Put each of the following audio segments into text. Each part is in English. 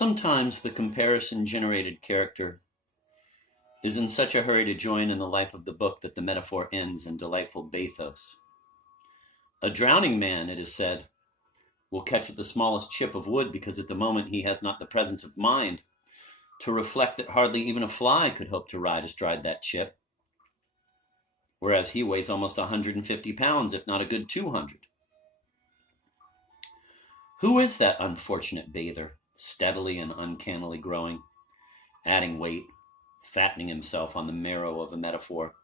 Sometimes the comparison-generated character is in such a hurry to join in the life of the book that the metaphor ends in delightful bathos. A drowning man, it is said, will catch at the smallest chip of wood because at the moment he has not the presence of mind to reflect that hardly even a fly could hope to ride astride that chip, whereas he weighs almost 150 pounds, if not a good 200. Who is that unfortunate bather, steadily and uncannily growing, adding weight, fattening himself on the marrow of a metaphor?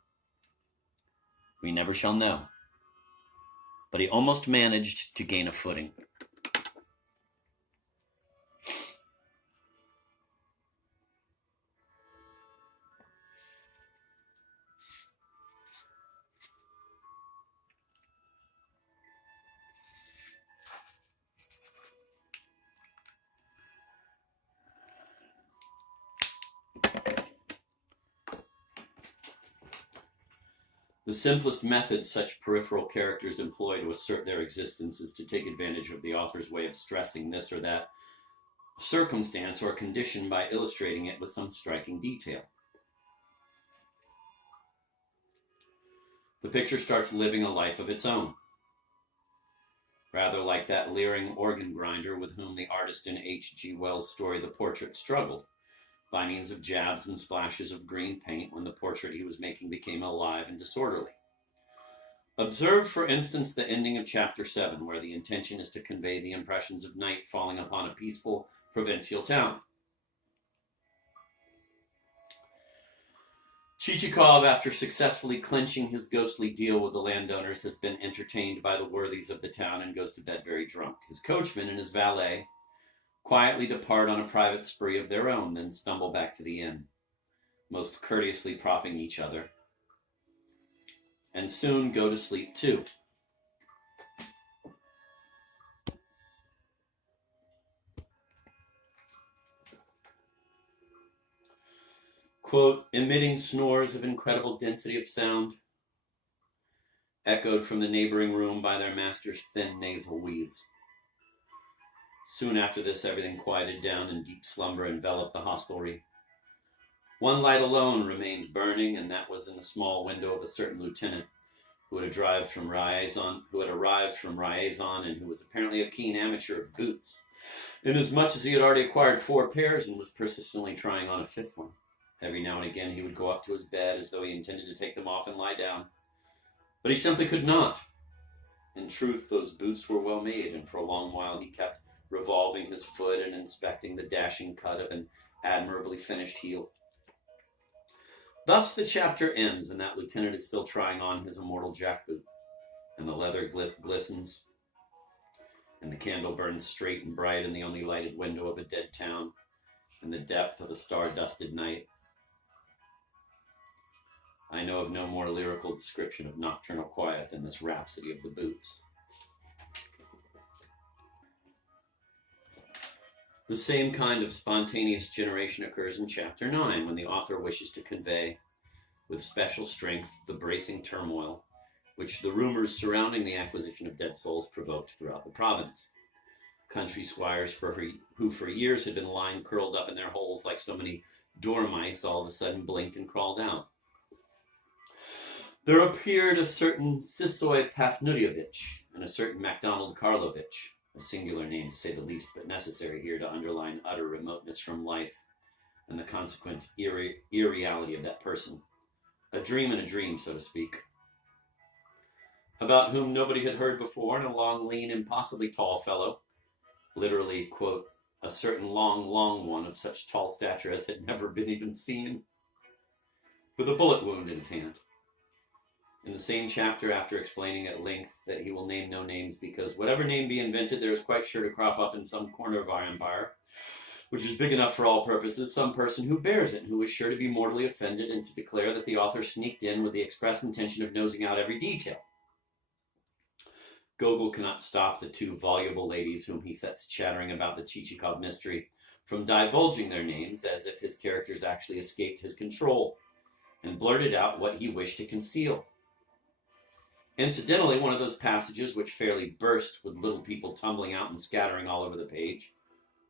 We never shall know. But he almost managed to gain a footing. The simplest method such peripheral characters employ to assert their existence is to take advantage of the author's way of stressing this or that circumstance or condition by illustrating it with some striking detail. The picture starts living a life of its own, rather like that leering organ grinder with whom the artist in H.G. Wells' story The Portrait struggled, by means of jabs and splashes of green paint when the portrait he was making became alive and disorderly. Observe, for instance, the ending of chapter 7, where the intention is to convey the impressions of night falling upon a peaceful provincial town. Chichikov, after successfully clinching his ghostly deal with the landowners, has been entertained by the worthies of the town and goes to bed very drunk. His coachman and his valet quietly depart on a private spree of their own, then stumble back to the inn, most courteously propping each other, and soon go to sleep too. Quote, emitting snores of incredible density of sound, echoed from the neighboring room by their master's thin nasal wheeze. Soon after this, everything quieted down and deep slumber enveloped the hostelry. One light alone remained burning, and that was in the small window of a certain lieutenant who had arrived from Ryazan, and who was apparently a keen amateur of boots, inasmuch as he had already acquired 4 pairs and was persistently trying on a 5th one. Every now and again he would go up to his bed as though he intended to take them off and lie down, but he simply could not. In truth, those boots were well made, and for a long while he kept revolving his foot and inspecting the dashing cut of an admirably finished heel. Thus the chapter ends, and that lieutenant is still trying on his immortal jackboot, and the leather glistens, and the candle burns straight and bright in the only lighted window of a dead town, in the depth of a star-dusted night. I know of no more lyrical description of nocturnal quiet than this rhapsody of the boots. The same kind of spontaneous generation occurs in chapter 9, when the author wishes to convey, with special strength, the bracing turmoil which the rumors surrounding the acquisition of dead souls provoked throughout the province. Country squires who for years had been lying curled up in their holes like so many dormice all of a sudden blinked and crawled out. There appeared a certain Sisoi Pafnutyovich and a certain MacDonald Karlovich, a singular name to say the least, but necessary here to underline utter remoteness from life and the consequent irreality of that person. A dream in a dream, so to speak, about whom nobody had heard before, and a long, lean, impossibly tall fellow, literally, quote, a certain long one of such tall stature as had never been even seen, with a bullet wound in his hand. In the same chapter, after explaining at length that he will name no names because whatever name be invented, there is quite sure to crop up in some corner of our empire, which is big enough for all purposes, some person who bears it and who is sure to be mortally offended, and to declare that the author sneaked in with the express intention of nosing out every detail. Gogol cannot stop the 2 voluble ladies whom he sets chattering about the Chichikov mystery from divulging their names, as if his characters actually escaped his control and blurted out what he wished to conceal. Incidentally, one of those passages which fairly burst with little people tumbling out and scattering all over the page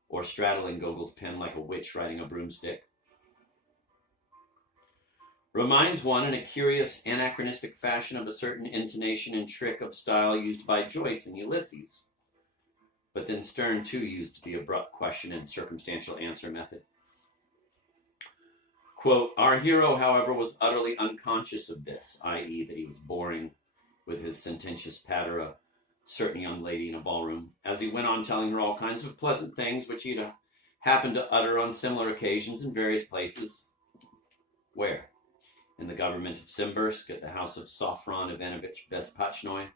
or straddling Gogol's pen like a witch riding a broomstick, reminds one in a curious anachronistic fashion of a certain intonation and trick of style used by Joyce in Ulysses. But then Sterne too used the abrupt question and circumstantial answer method. Quote, our hero, however, was utterly unconscious of this, i.e. that he was boring with his sententious patter a certain young lady in a ballroom, as he went on telling her all kinds of pleasant things which he'd happened to utter on similar occasions in various places. Where? In the government of Simbirsk, at the house of Sofron Ivanovich Bespachnoi,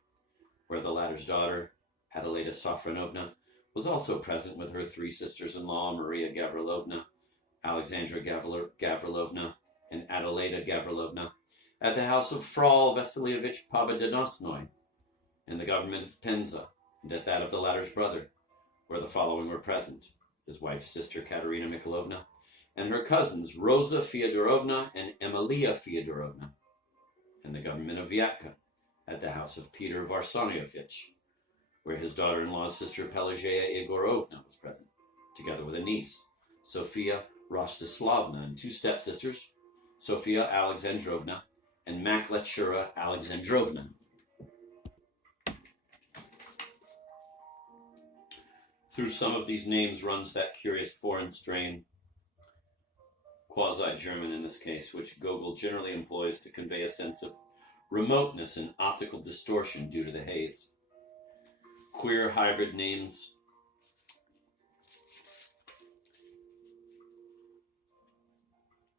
where the latter's daughter, Adelaida Sofronovna, was also present with her three sisters-in-law, Maria Gavrilovna, Alexandra Gavrilovna, and Adelaida Gavrilovna, at the house of Frol Vasilievich Pobedonosnoy, in the government of Penza, and at that of the latter's brother, where the following were present: his wife's sister Katerina Mikhailovna, and her cousins Rosa Fyodorovna and Emilia Fyodorovna, in the government of Vyatka, at the house of Peter Varsonievich, where his daughter-in-law's sister Pelageya Igorovna was present, together with a niece, Sophia Rostislavna, and two stepsisters, Sophia Alexandrovna and Maklachura Alexandrovna. Through some of these names runs that curious foreign strain, quasi-German in this case, which Gogol generally employs to convey a sense of remoteness and optical distortion due to the haze. Queer hybrid names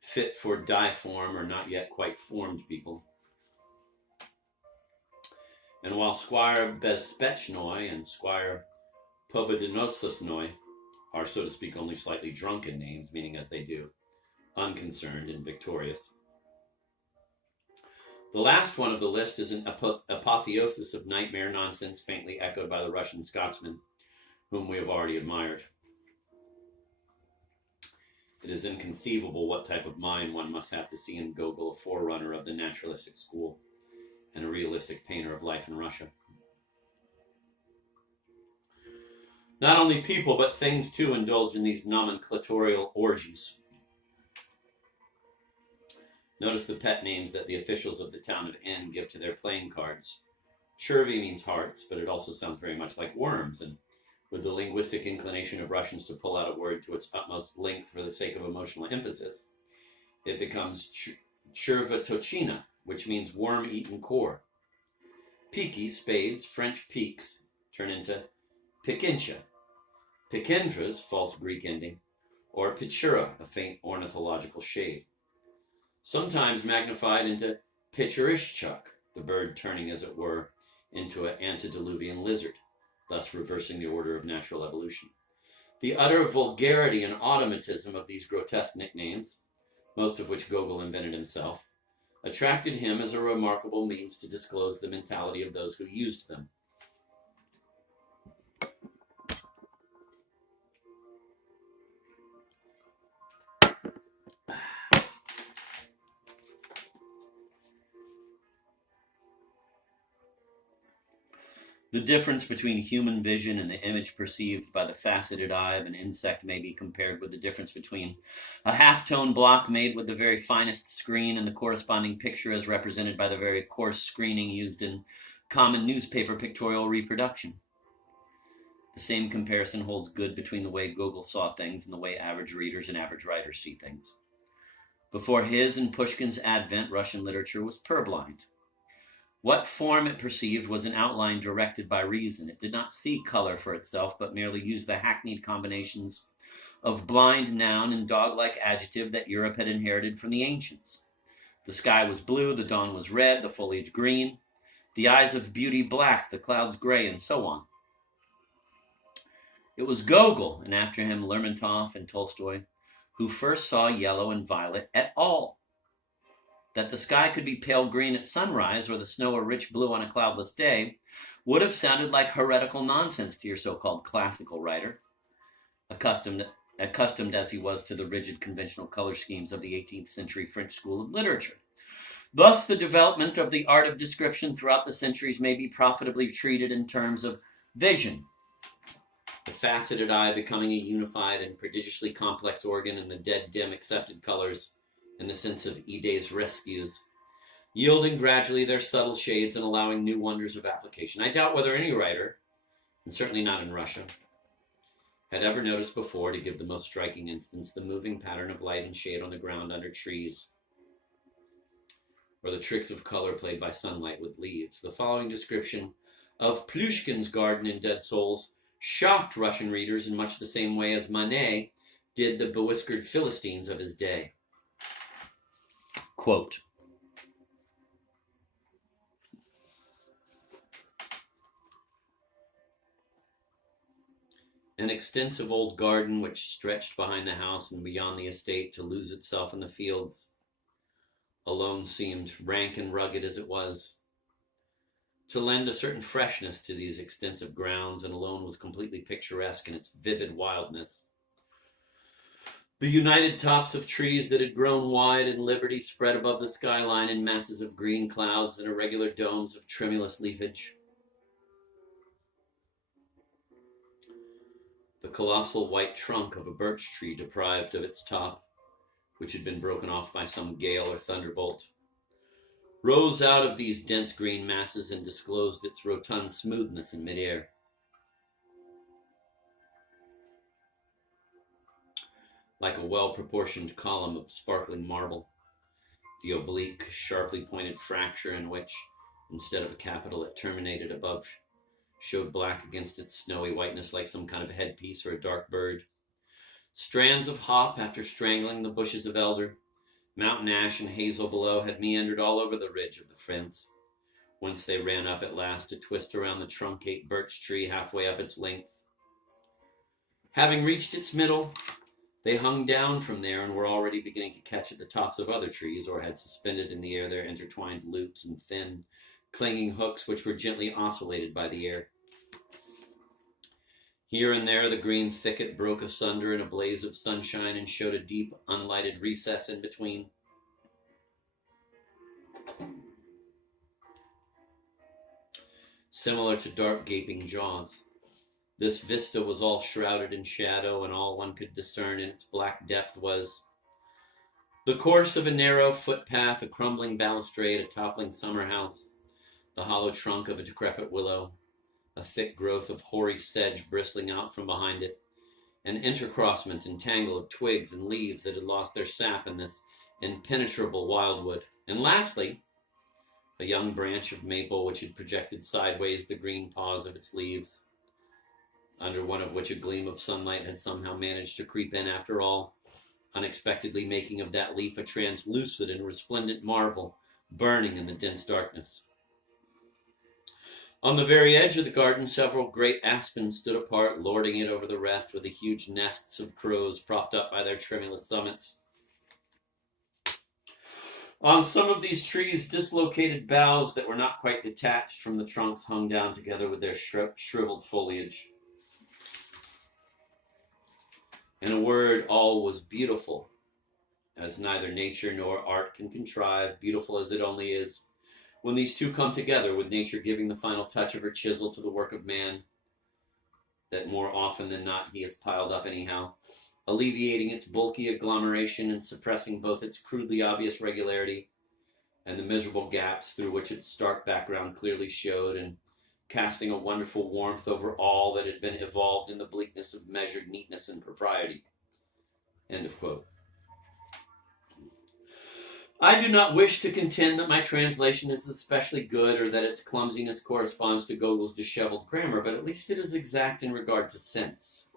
fit for diform or not yet quite formed people. And while Squire Bespechnoi and Squire Pobedonosnoy are, so to speak, only slightly drunken names, meaning as they do, unconcerned and victorious. The last one of the list is an apotheosis of nightmare nonsense faintly echoed by the Russian Scotsman, whom we have already admired. It is inconceivable what type of mind one must have to see in Gogol, a forerunner of the naturalistic school and a realistic painter of life in Russia. Not only people, but things too indulge in these nomenclatorial orgies. Notice the pet names that the officials of the town of N give to their playing cards. Chervy means hearts, but it also sounds very much like worms, and with the linguistic inclination of Russians to pull out a word to its utmost length for the sake of emotional emphasis, it becomes chervatochina, which means worm-eaten core. Piki, spades, French peaks, turn into pikincha. Pikendra's, false Greek ending, or pichura, a faint ornithological shade. Sometimes magnified into Pitcherishchuk, the bird turning, as it were, into an antediluvian lizard, thus reversing the order of natural evolution. The utter vulgarity and automatism of these grotesque nicknames, most of which Gogol invented himself, attracted him as a remarkable means to disclose the mentality of those who used them. The difference between human vision and the image perceived by the faceted eye of an insect may be compared with the difference between a half-tone block made with the very finest screen and the corresponding picture as represented by the very coarse screening used in common newspaper pictorial reproduction. The same comparison holds good between the way Gogol saw things and the way average readers and average writers see things. Before his and Pushkin's advent, Russian literature was purblind. What form it perceived was an outline directed by reason. It did not see color for itself, but merely used the hackneyed combinations of blind noun and dog-like adjective that Europe had inherited from the ancients. The sky was blue, the dawn was red, the foliage green, the eyes of beauty black, the clouds gray, and so on. It was Gogol, and after him Lermontov and Tolstoy, who first saw yellow and violet at all. That the sky could be pale green at sunrise or the snow a rich blue on a cloudless day would have sounded like heretical nonsense to your so-called classical writer, accustomed as he was to the rigid conventional color schemes of the 18th century French school of literature. Thus, the development of the art of description throughout the centuries may be profitably treated in terms of vision. the faceted eye becoming a unified and prodigiously complex organ in the dead dim accepted colors and the sense of Ide's rescues, yielding gradually their subtle shades and allowing new wonders of application. I doubt whether any writer, and certainly not in Russia, had ever noticed before, to give the most striking instance, the moving pattern of light and shade on the ground under trees, or the tricks of color played by sunlight with leaves. The following description of Plushkin's garden in Dead Souls shocked Russian readers in much the same way as Manet did the bewhiskered Philistines of his day. Quote, an extensive old garden which stretched behind the house and beyond the estate to lose itself in the fields, alone seemed, rank and rugged as it was, to lend a certain freshness to these extensive grounds, and alone was completely picturesque in its vivid wildness. The united tops of trees that had grown wide in liberty spread above the skyline in masses of green clouds and irregular domes of tremulous leafage. The colossal white trunk of a birch tree deprived of its top, which had been broken off by some gale or thunderbolt, rose out of these dense green masses and disclosed its rotund smoothness in midair. Like a well-proportioned column of sparkling marble, the oblique, sharply pointed fracture in which, instead of a capital, it terminated above, showed black against its snowy whiteness like some kind of headpiece or a dark bird. Strands of hop, after strangling the bushes of elder, mountain ash and hazel below, had meandered all over the ridge of the fence, whence they ran up at last to twist around the truncate birch tree halfway up its length. Having reached its middle, they hung down from there and were already beginning to catch at the tops of other trees, or had suspended in the air their intertwined loops and thin, clinging hooks which were gently oscillated by the air. Here and there the green thicket broke asunder in a blaze of sunshine and showed a deep, unlighted recess in between. Similar to dark gaping jaws. This vista was all shrouded in shadow, and all one could discern in its black depth was the course of a narrow footpath, a crumbling balustrade, a toppling summer house, the hollow trunk of a decrepit willow, a thick growth of hoary sedge bristling out from behind it, an intercrossment and tangle of twigs and leaves that had lost their sap in this impenetrable wildwood, and lastly, a young branch of maple which had projected sideways the green paws of its leaves, under one of which a gleam of sunlight had somehow managed to creep in after all, unexpectedly making of that leaf a translucid and resplendent marvel, burning in the dense darkness. On the very edge of the garden, several great aspens stood apart, lording it over the rest, with the huge nests of crows propped up by their tremulous summits. On some of these trees, dislocated boughs that were not quite detached from the trunks hung down together with their shriveled foliage. In a word, all was beautiful, as neither nature nor art can contrive, beautiful as it only is when these two come together, with nature giving the final touch of her chisel to the work of man, that more often than not he has piled up anyhow, alleviating its bulky agglomeration and suppressing both its crudely obvious regularity and the miserable gaps through which its stark background clearly showed, and casting a wonderful warmth over all that had been evolved in the bleakness of measured neatness and propriety. End of quote. I do not wish to contend that my translation is especially good or that its clumsiness corresponds to Gogol's disheveled grammar, but at least it is exact in regard to sense.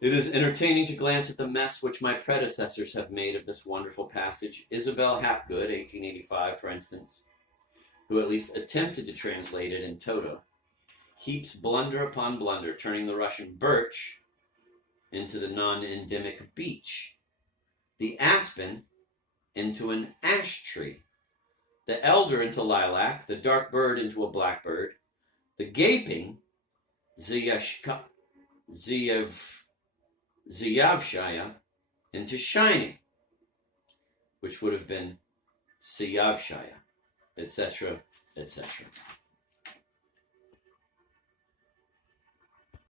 It is entertaining to glance at the mess which my predecessors have made of this wonderful passage. Isabel Hapgood, 1885, for instance, who at least attempted to translate it in toto, heaps blunder upon blunder, turning the Russian birch into the non-endemic beech, the aspen into an ash tree, the elder into lilac, the dark bird into a blackbird, the gaping Ziyavshaya into shining, which would have been Siyavshaya, etc., etc.